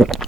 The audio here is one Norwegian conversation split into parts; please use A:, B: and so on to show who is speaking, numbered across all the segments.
A: Thank you.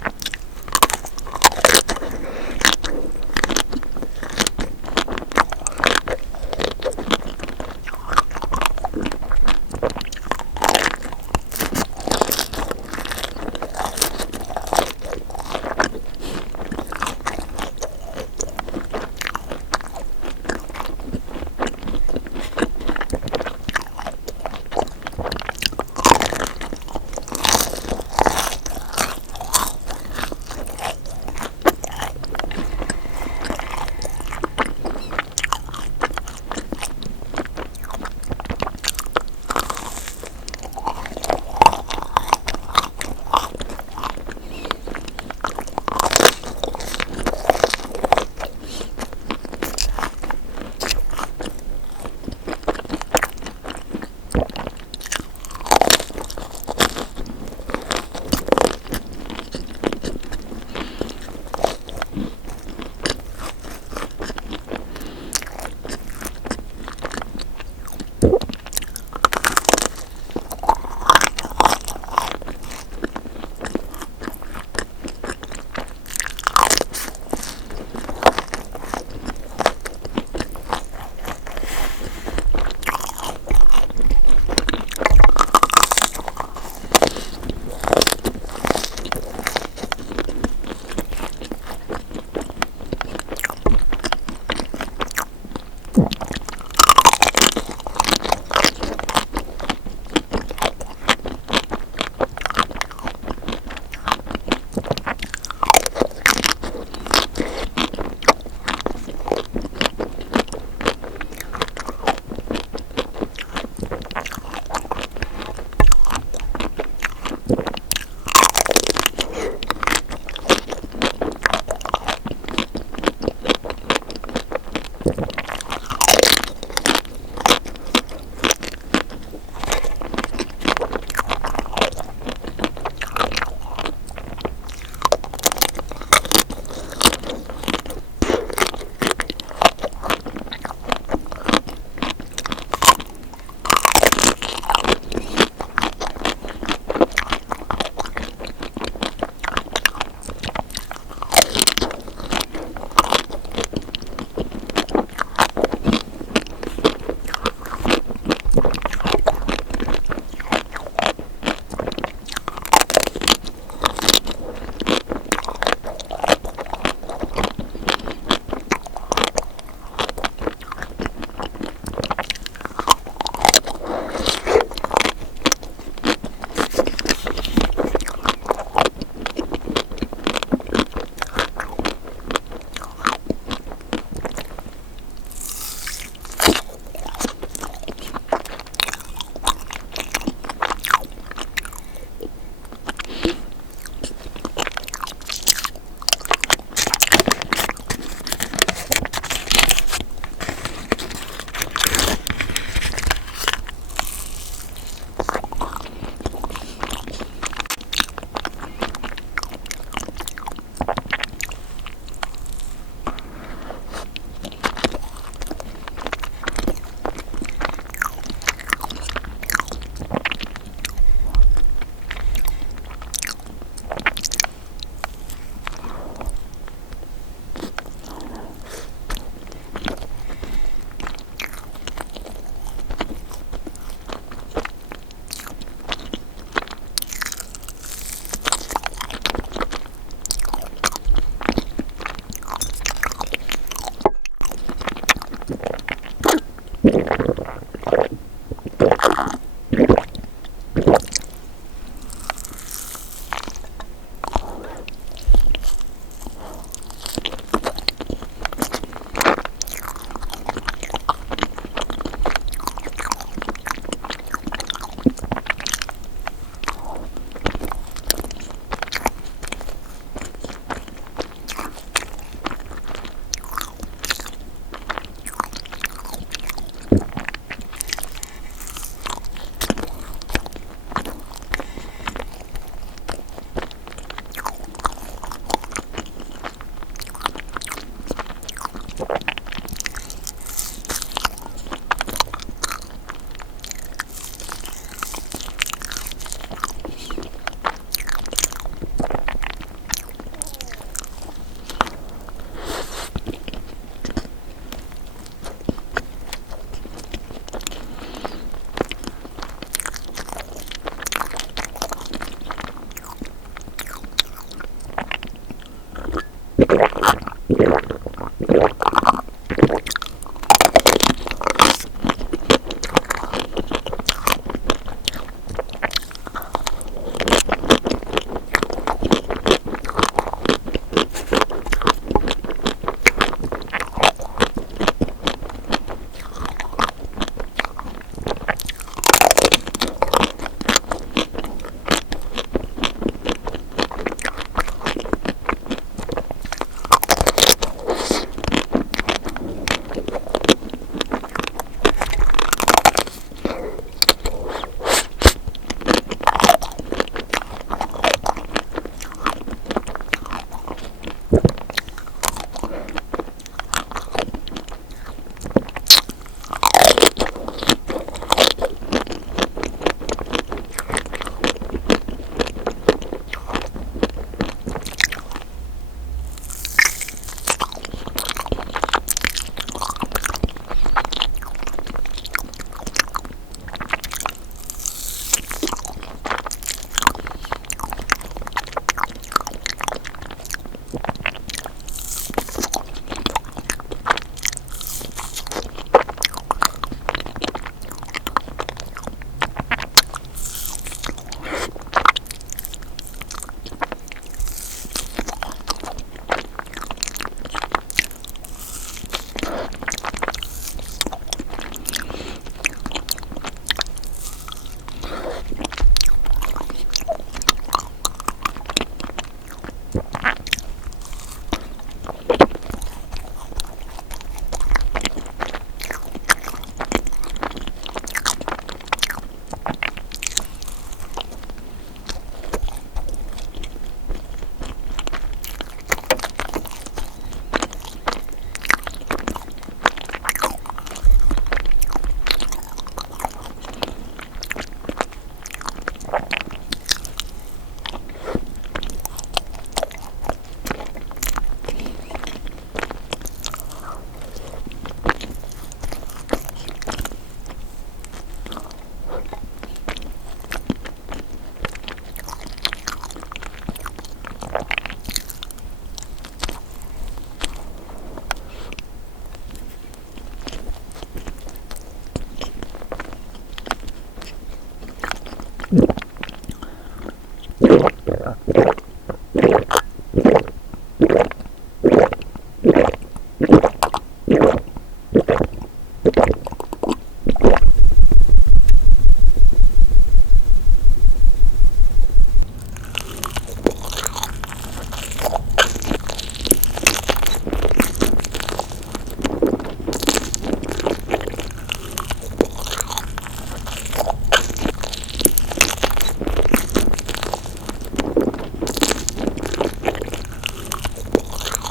A: Thank you.